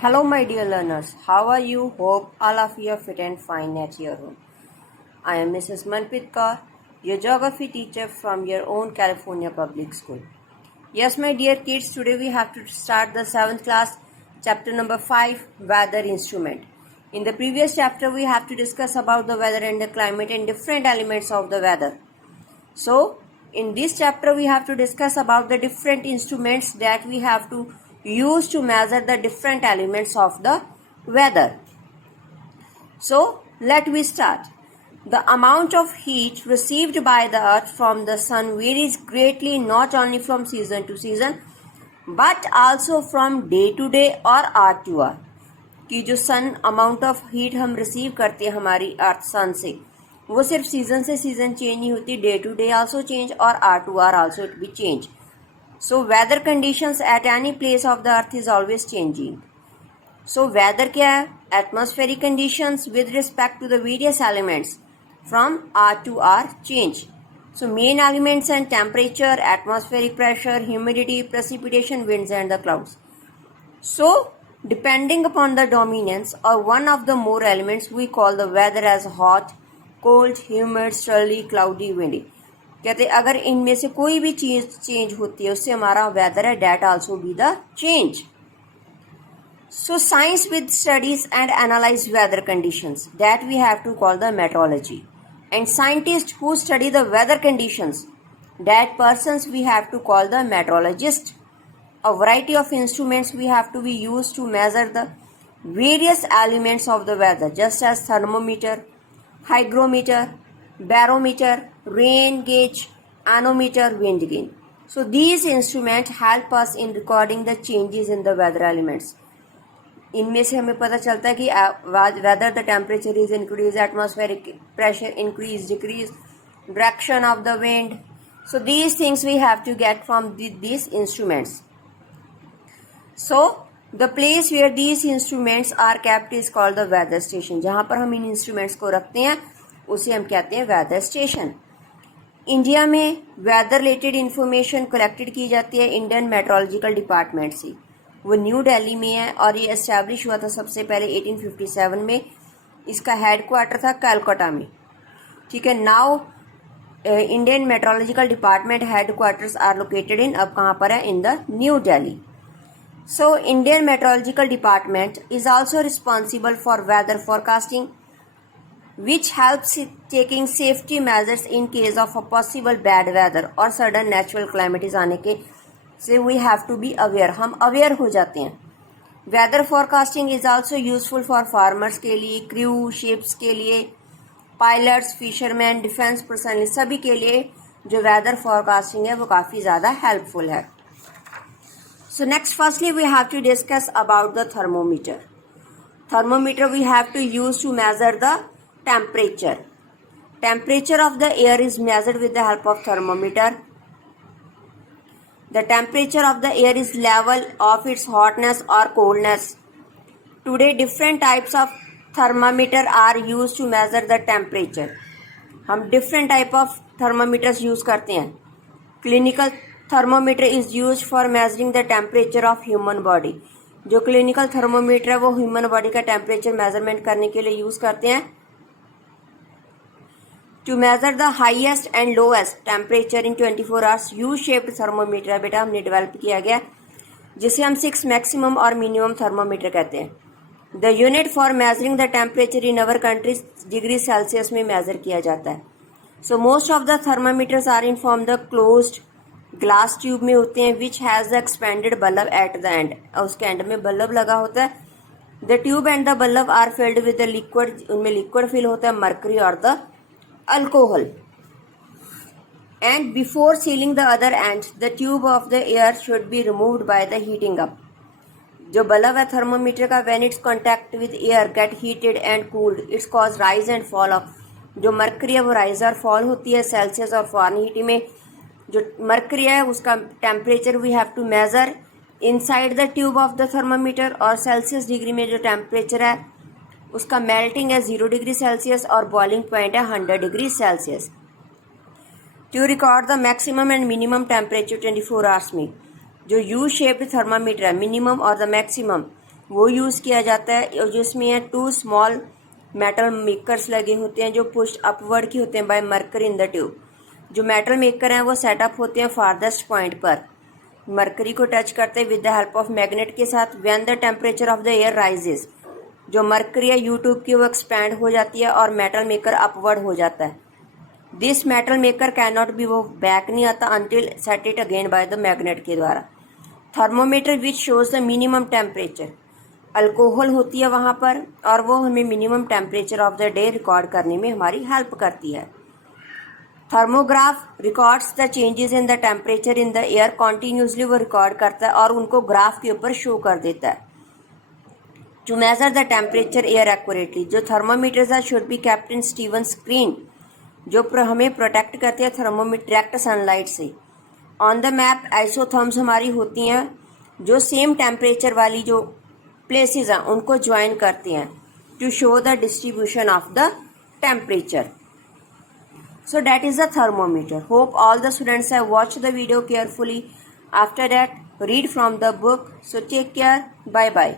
Hello, my dear learners. How are you? Hope all of you are fit and fine at your home. I am Mrs. Manpreet Kaur, your geography teacher from your own California Public School. Yes, my dear kids, today we have to start the 7th class, chapter number 5, Weather Instrument. In the previous chapter, we have to discuss about the weather and the climate and different elements of the weather. So, in this chapter, we have to discuss about the different instruments that we have to use to measure the different elements of the weather. So, let we start. The amount of heat received by the earth from the sun varies greatly not only from season to season but also from day to day or hour to hour. कि जो सन amount of heat हम receive करते हैं हमारी अर्थ सन से वो सिर्फ season से सीजन चेंज नहीं होती, day to day also change और hour to hour also it be change. So weather conditions at any place of the earth is always changing. So weather क्या है? Atmospheric conditions with respect to the various elements from hour to hour change. So main elements and temperature, atmospheric pressure, humidity, precipitation, winds and the clouds. So depending upon the dominance or one of the more elements, we call the weather as hot, cold, humid, sterly, cloudy, windy. कहते अगर इनमें से कोई भी चीज change होती है उससे हमारा वेदर है that also be the change. So science with studies and analyze weather conditions that we have to call the metrology and scientist who study the weather conditions that persons we have to call the metrologist. A variety of instruments we have to be used to measure the various elements of the weather, just as thermometer, hygrometer, barometer, rain gauge, anemometer, wind gauge. So these instruments help us in recording the changes in the weather elements. इनमें से हमें पता चलता है कि whether the temperature is increased, atmospheric pressure increase, decrease, direction of the wind. So these things we have to get from these instruments. So the place where these instruments are kept is called the weather station. जहाँ पर हम इन instruments को रखते हैं उसे हम कहते हैं वेदर स्टेशन. इंडिया में वेदर रिलेटेड इंफॉर्मेशन कलेक्टेड की जाती है इंडियन मेट्रोलॉजिकल डिपार्टमेंट से. वो न्यू दिल्ली में है और ये एस्टैब्लिश हुआ था सबसे पहले 1857 में. इसका हेडक्वार्टर था कलकत्ता में. ठीक है. Now Indian metrological department headquarters are located in, अब कहाँ पर है? In the New Delhi. So, Indian Meteorological Department is also responsible for weather forecasting, which helps taking safety measures in case of a possible bad weather or sudden natural calamities आने के से we have to be aware. हम aware हो जाते हैं. Weather forecasting is also useful for farmers के लिए, crew, ships के लिए, pilots, fishermen, defense personnel, सभी के लिए जो weather forecasting है वो काफ़ी ज़्यादा helpful है. So next, firstly, we have to discuss about the thermometer. Thermometer we have to use to measure the temperature. Temperature of the air is measured with the help of thermometer. The temperature of the air is level of its hotness or coldness. Today, different types of thermometer are used to measure the temperature. हम different type of thermometers use करते हैं. Clinical thermometer is used for measuring the temperature of human body. जो clinical thermometer है वो human body का temperature measurement करने के लिए use करते हैं. To measure the highest and lowest temperature in 24 hours, U-shaped thermometer है बेटा, हमने develop किया गया जिसे हम 6 maximum और minimum thermometer कहते हैं. The unit for measuring the temperature in our country degree Celsius में measure किया जाता है. So most of the thermometers are in form the closed glass tube में होते हैं which has the expanded bulb at the end. उसके end में bulb लगा होता है. The tube and the bulb are filled with the liquid, उनमें liquid fill होता है मर्करी और the alcohol. And before sealing the other end the tube of the air should be removed by the heating up. जो bulb है thermometer का, when it's contact with air gate heated and cooled, it's cause rise and fall of. जो mercury है वो rise और fall होती है Celsius और फारेनहीट में. जो मर्करी है उसका temperature we have to measure inside the tube of the thermometer, और सेल्सियस डिग्री में जो टेम्परेचर है उसका मेल्टिंग है 0 डिग्री सेल्सियस और बॉइलिंग पॉइंट है 100 degree Celsius. To record the maximum and minimum temperature 24 hours में जो यू शेप्ड थर्मामीटर है, मिनिमम और द मैक्सिमम वो यूज़ किया जाता है, और जिसमें 2 स्मॉल मेटल मेकर्स लगे होते हैं जो पुश अपवर्ड की होते हैं by mercury in the tube. जो मेटल मेकर हैं वो सेटअप होते हैं फारदेस्ट पॉइंट पर, मरकरी को टच करते with the help of magnet के साथ। When the temperature of the air rises, जो मरकरी है यू ट्यूब की वो एक्सपैंड हो जाती है और मेटल मेकर अपवर्ड हो जाता है। This metal maker can not be, वो बैक नहीं आता until set it again by the magnet के द्वारा। Thermometer which shows the minimum temperature, alcohol होती है वहाँ पर और वो हमें minimum temperature of the day record करने में हमारी हेल्प करती है। Thermograph records the changes in the temperature in the air, continuously वो रिकॉर्ड करता है और उनको ग्राफ के ऊपर शो कर देता है। To measure the temperature air accurately, जो thermometers are should be kept in Steven screen, जो हमें प्रोटेक्ट करते हैं थर्मोमीटर डायरेक्ट सनलाइट से। ऑन द मैप आइसोथर्म्स हमारी होती हैं जो सेम टेम्परेचर वाली जो प्लेसेस हैं उनको ज्वाइन करते हैं to show the distribution of the temperature. So that is the thermometer. Hope all the students have watched the video carefully. After that, read from the book. So take care. Bye bye.